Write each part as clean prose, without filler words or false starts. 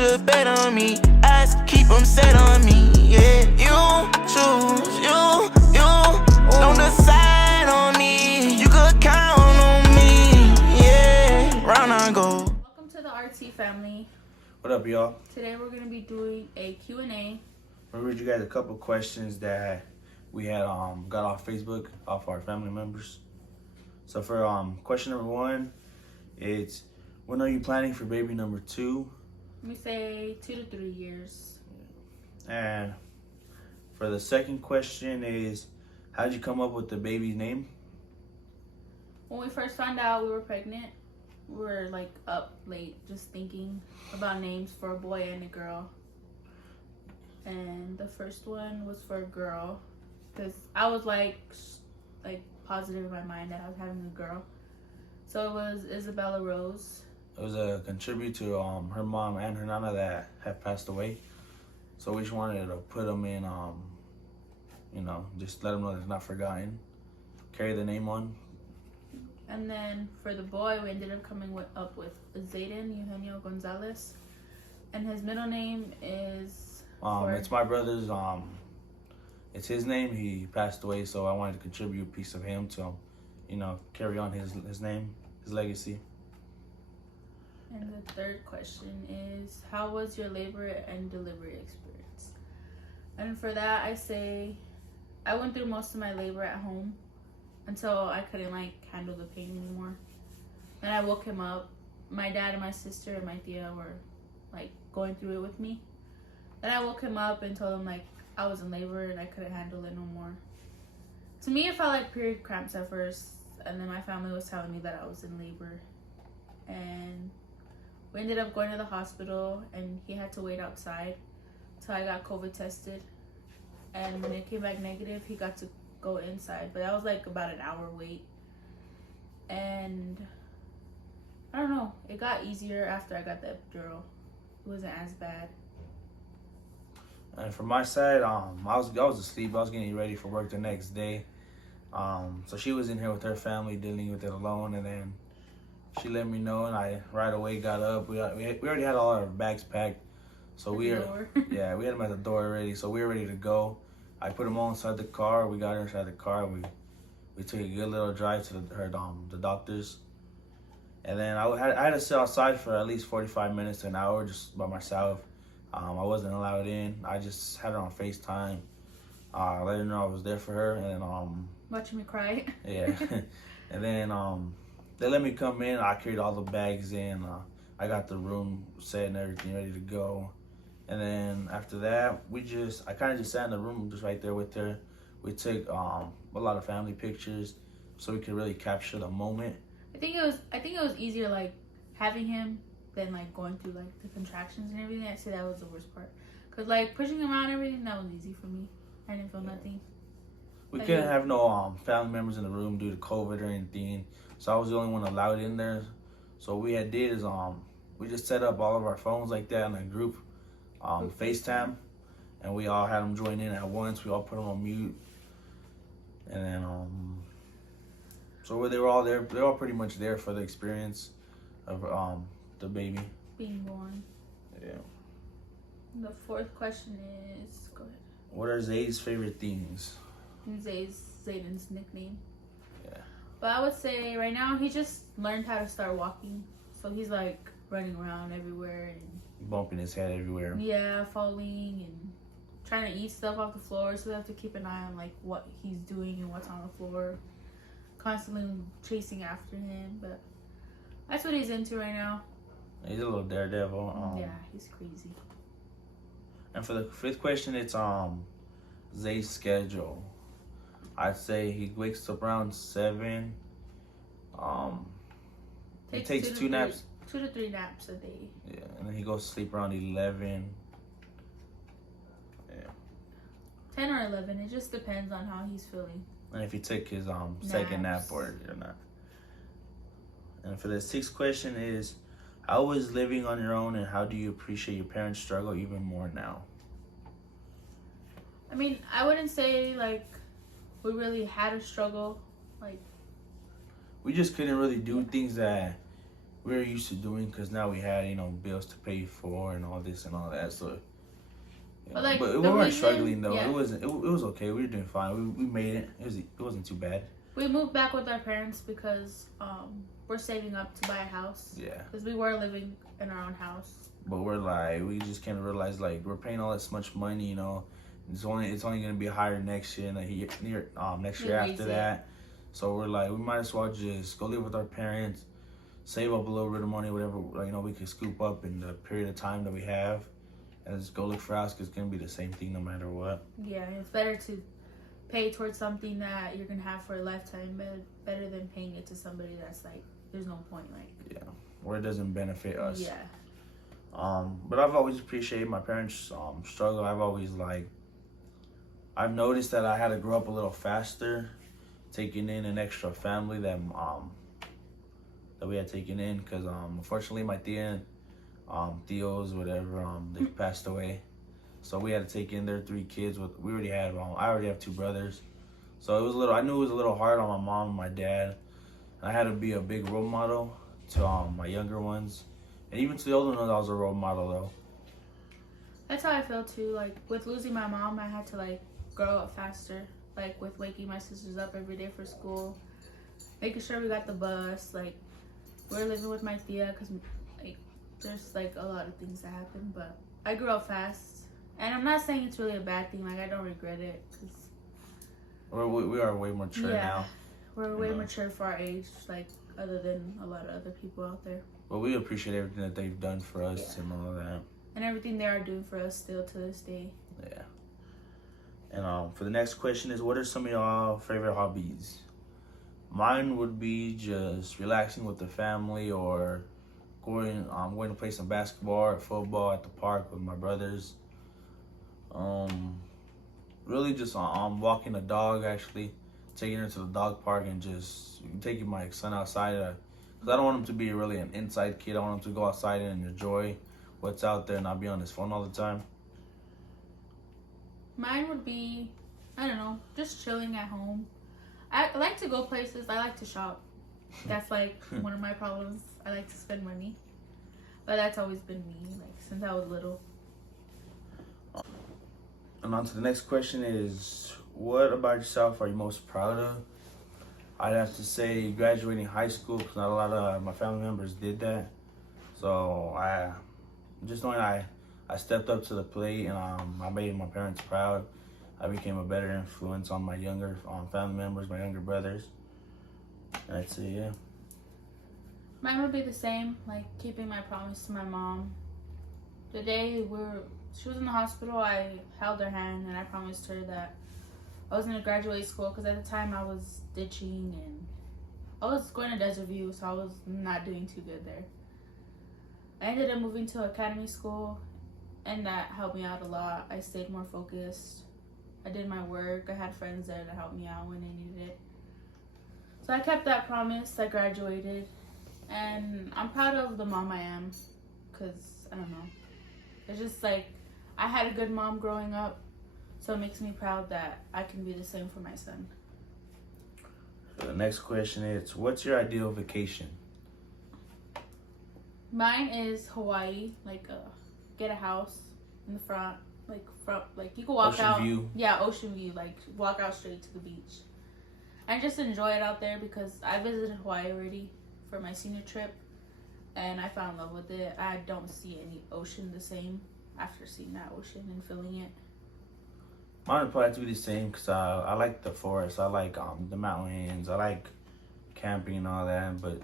should bet on me. Eyes keep them set on me. Yeah, you choose, you don't decide on me. You could count on me. Yeah, round I go. Welcome to the RT family. What up, y'all? Today we're going to be doing a Q&A. We'll read you guys a couple questions that we had got off Facebook, off our family members. So for question number 1, it's when are you planning for baby number 2? We say 2 to 3 years. And for the second question is, how'd you come up with the baby's name? When we first found out we were pregnant, we were like up late just thinking about names for a boy and a girl. And the first one was for a girl because I was like positive in my mind that I was having a girl. So it was Isabella Rose. It was a contribute to her mom and her nana that have passed away. So we just wanted to put them in, just let them know they're not forgotten. Carry the name on. And then for the boy, we ended up coming up with Zayden Eugenio Gonzalez. And his middle name is... It's my brother's, it's his name. He passed away, so I wanted to contribute a piece of him to, carry on his name, his legacy. And the third question is, how was your labor and delivery experience? And for that, I say I went through most of my labor at home until I couldn't handle the pain anymore. Then I woke him up. My dad and my sister and my tia were going through it with me. Then I woke him up and told him I was in labor and I couldn't handle it no more. To me, it felt like period cramps at first, and then my family was telling me that I was in labor. And we ended up going to the hospital, and he had to wait outside till I got COVID tested. And when it came back negative, he got to go inside, but that was about an hour wait. And I don't know, it got easier after I got the epidural. It wasn't as bad. And from my side, I was asleep. I was getting ready for work the next day. So she was in here with her family dealing with it alone, and then she let me know, and I right away got up. We already had all our bags packed, so we had them at the door already. So we were ready to go. I put them all inside the car. We got her inside the car. We took a good little drive to the doctor's, and then I had to sit outside for at least 45 minutes to an hour just by myself. I wasn't allowed in. I just had her on FaceTime. Let her know I was there for her, and then watching me cry. Yeah, and then they let me come in. I carried all the bags in. I got the room set and everything ready to go. And then after that, I kind of just sat in the room just right there with her. We took a lot of family pictures so we could really capture the moment. I think it was easier having him than going through the contractions and everything. I'd say that was the worst part. Cause pushing him out and everything, that was easy for me. I didn't feel nothing. We couldn't have no family members in the room due to COVID or anything. So I was the only one allowed in there. So what we did is we just set up all of our phones like that in a group. FaceTime, and we all had them join in at once. We all put them on mute, and then so they were all there. They were all pretty much there for the experience of the baby being born. Yeah. The fourth question is, go ahead. What are Zay's favorite things? Zayden's nickname. Yeah. But I would say right now he just learned how to start walking, so he's running around everywhere and bumping his head everywhere. Yeah, falling and trying to eat stuff off the floor. So we have to keep an eye on what he's doing and what's on the floor. Constantly chasing after him, but that's what he's into right now. He's a little daredevil. Yeah, he's crazy. And for the fifth question, it's Zay's schedule. I'd say he wakes up around 7. He takes 2 naps. 2 to 3 naps a day. Yeah, and then he goes to sleep around 11. Yeah. 10 or 11. It just depends on how he's feeling. And if he took his second nap or not. And for the sixth question is, how was living on your own, and how do you appreciate your parents' struggle even more now? I mean, I wouldn't say we really had a struggle. We just couldn't really do things that we were used to doing, because now we had, bills to pay for and all this and all that. So, But, like, but we the weren't reason- struggling though. yeah. It wasn't. It was okay. We were doing fine. We made it. It wasn't too bad. We moved back with our parents because we're saving up to buy a house. Yeah. Because we were living in our own house. But we just can't realize, we're paying all this much money. It's only gonna be higher next year and next year after that. So we're like, we might as well just go live with our parents, save up a little bit of money, whatever we could scoop up in the period of time that we have, and just go look for a house, because it's gonna be the same thing no matter what. Yeah, it's better to pay towards something that you're gonna have for a lifetime, better than paying it to somebody that's like, there's no point, where it doesn't benefit us. Yeah. But I've always appreciated my parents' struggle. I've noticed that I had to grow up a little faster, taking in an extra family that we had taken in, because unfortunately my tia and tios, whatever, they passed away. So we had to take in their 3 kids. I already have 2 brothers. So I knew it was a little hard on my mom and my dad. And I had to be a big role model to my younger ones. And even to the older ones, I was a role model though. That's how I feel too. Like, with losing my mom, I had to grow up faster. Like, with waking my sisters up every day for school, making sure we got the bus. Like, we're living with my tia because there's a lot of things that happen. But I grew up fast. And I'm not saying it's really a bad thing. I don't regret it. Cause we are way mature now. We're way mature for our age, other than a lot of other people out there. But we appreciate everything that they've done for us and all that. And everything they are doing for us still to this day. Yeah. And for the next question is, what are some of y'all favorite hobbies? Mine would be just relaxing with the family, or going to play some basketball or football at the park with my brothers. Really just walking the dog, actually, taking her to the dog park and just taking my son outside. Because I don't want him to be really an inside kid. I want him to go outside and enjoy what's out there and not be on his phone all the time. Mine would be, I don't know, just chilling at home. I like to go places. I like to shop. That's one of my problems. I like to spend money. But that's always been me, since I was little. And on to the next question is, what about yourself are you most proud of? I'd have to say graduating high school, because not a lot of my family members did that. So just knowing I stepped up to the plate and I made my parents proud. I became a better influence on my younger family members, my younger brothers. And I'd say, yeah. Mine would be the same, keeping my promise to my mom. The day she was in the hospital, I held her hand and I promised her that I was going to graduate school, because at the time I was ditching and I was going to Desert View, so I was not doing too good there. I ended up moving to academy school, and that helped me out a lot. I stayed more focused. I did my work. I had friends there that helped me out when I needed it. So I kept that promise. I graduated, and I'm proud of the mom I am, because, I don't know. It's just I had a good mom growing up, so it makes me proud that I can be the same for my son. So the next question is, what's your ideal vacation? Mine is Hawaii, get a house in the front, you can walk Ocean out. view. Yeah, ocean view, walk out straight to the beach. And just enjoy it out there, because I visited Hawaii already for my senior trip, and I fell in love with it. I don't see any ocean the same after seeing that ocean and feeling it. Mine would probably have to be the same, because I like the forest. I like the mountains. I like camping and all that. But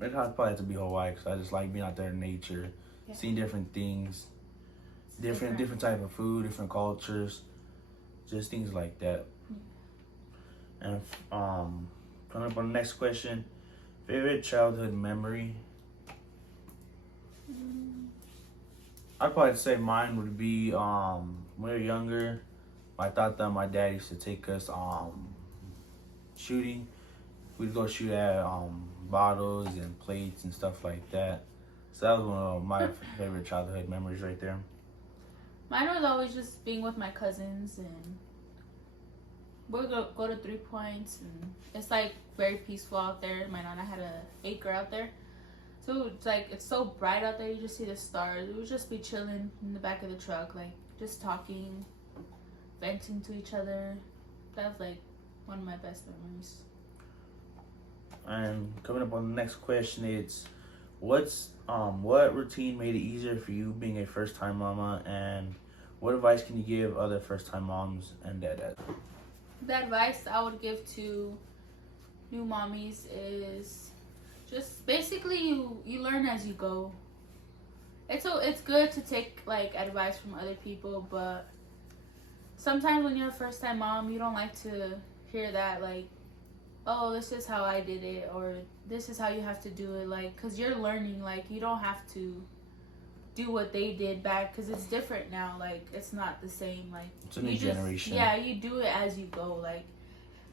it probably have to be Hawaii, because I just like being out there in nature, seeing different things, different type of food, different cultures, just things like that. And coming up on the next question, favorite childhood memory. I'd probably say mine would be when we were younger. I thought that my dad used to take us shooting. We'd go shoot at bottles and plates and stuff like that. So that was one of my favorite childhood memories right there. Mine was always just being with my cousins, and we'll go to 3 Points, and it's very peaceful out there. My nana had an acre out there, so So it's like, it's so bright out there, you just see the stars. We would just be chilling in the back of the truck, like just talking, venting to each other. That's like one of my best memories. And coming up on the next question, it's what routine made it easier for you being a first time mama, and what advice can you give other first time moms and dads? The advice I would give to new mommies is just basically you learn as you go. It's good to take like advice from other people, but sometimes when you're a first time mom, you don't like to hear that, like, oh, this is how I did it, or this is how you have to do it, like, because you're learning, like, you don't have to do what they did back, because it's different now, like, it's not the same, like, it's a new generation. Yeah, you do it as you go, like,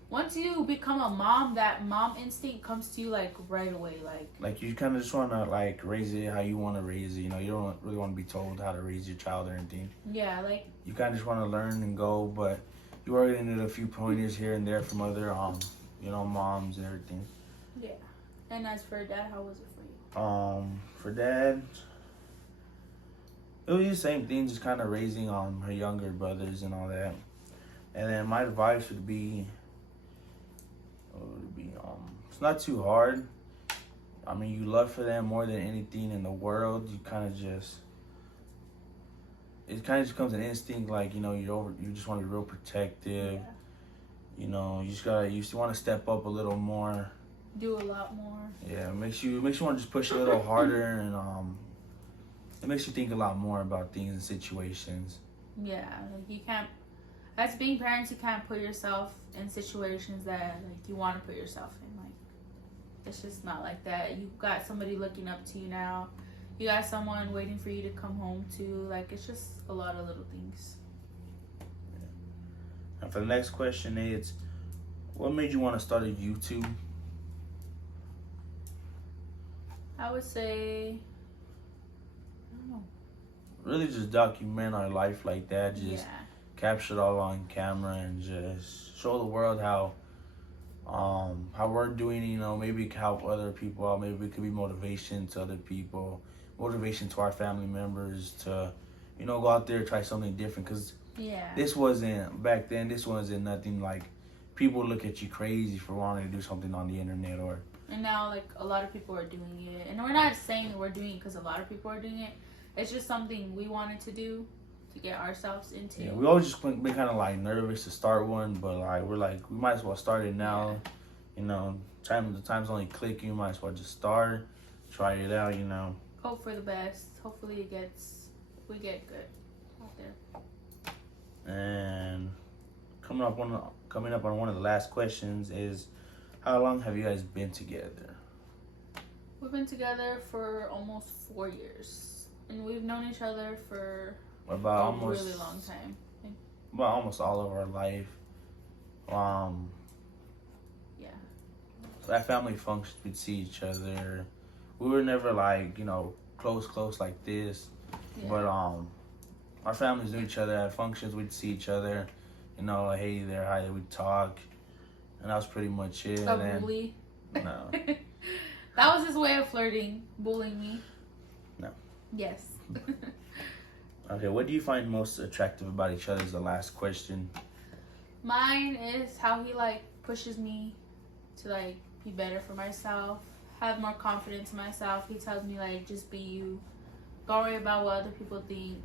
once you become a mom, that mom instinct comes to you, like, right away, like you kind of just want to, like, raise it how you want to raise it, you know, you don't really want to be told how to raise your child or anything. Yeah, like, you kind of just want to learn and go, but you are going to need a few pointers here and there from other, you know, moms and everything. Yeah. And as for dad, how was it for you? For dad, it was the same thing, just kind of raising her younger brothers and all that. And then my advice would be, it's not too hard. I mean, you love for them more than anything in the world. You kind of just, it kind of just becomes an instinct, like, you know, you just want to be real protective. Yeah. You know, you just want to step up a little more. Do a lot more. Yeah, it makes you want to just push a little harder, and it makes you think a lot more about things and situations. Yeah, like you can't, as being parents, you can't put yourself in situations that like you want to put yourself in. Like, it's just not like that. You got somebody looking up to you now. You got someone waiting for you to come home to. Like, it's just a lot of little things. And for the next question, it's what made you want to start a YouTube? I would say, I don't know. Really just document our life like that. Just Yeah. capture it all on camera and just show the world how we're doing, you know, maybe help other people out. Maybe it could be motivation to other people, motivation to our family members to, you know, go out there and try something different. Because Yeah. this wasn't, back then, this wasn't nothing like, people look at you crazy for wanting to do something on the internet or. And now, like, a lot of people are doing it. And we're not saying that we're doing it because a lot of people are doing it. It's just something we wanted to do to get ourselves into. Yeah, we always just been kind of, like, nervous to start one. But, like, we're like, we might as well start it now. Yeah. You know, the time's only clicking. You might as well just start, try it out, you know. Hope for the best. Hopefully we get good out there. And coming up on one of the last questions is, how long have you guys been together? We've been together for almost 4 years, and we've known each other for About a really long time. About almost all of our life. Yeah. So at family functions, we'd see each other. We were never like, you know, close like this. Yeah. But our families knew each other. At functions, we'd see each other. You know, hey there, hi there, we'd talk. And that was pretty much it. A bully? No. That was his way of flirting, bullying me. No. Yes. Okay, what do you find most attractive about each other is the last question. Mine is how he, like, pushes me to, like, be better for myself, have more confidence in myself. He tells me, like, just be you. Don't worry about what other people think.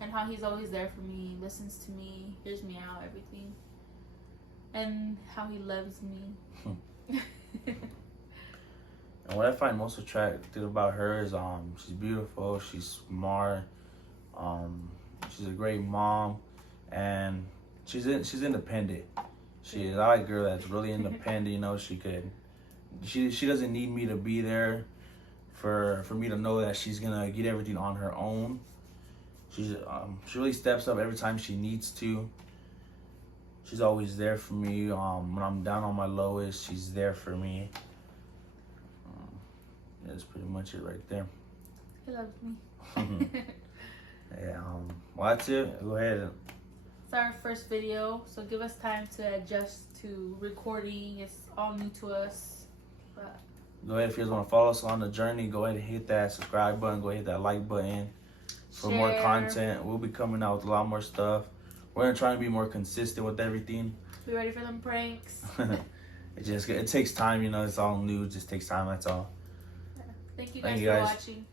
And how he's always there for me, listens to me, hears me out, everything. And how he loves me. And what I find most attractive about her is she's beautiful, she's smart, she's a great mom, and she's independent. I like a girl that's really independent. You know, she doesn't need me to be there for me to know that she's gonna get everything on her own. She really steps up every time she needs to. She's always there for me. When I'm down on my lowest, she's there for me. That's pretty much it right there. He loves me. Yeah. Well, that's it. Go ahead. It's our first video, so give us time to adjust to recording. It's all new to us, but Go ahead, if you guys want to follow us on the journey, go ahead and hit that subscribe button. Go ahead, hit that like button for more Share. content. We'll be coming out with a lot more stuff. We're gonna try to be more consistent with everything. Be ready for them pranks. It takes time, you know. It's all new. It just takes time. That's all. Thank you Thank guys you for guys. watching.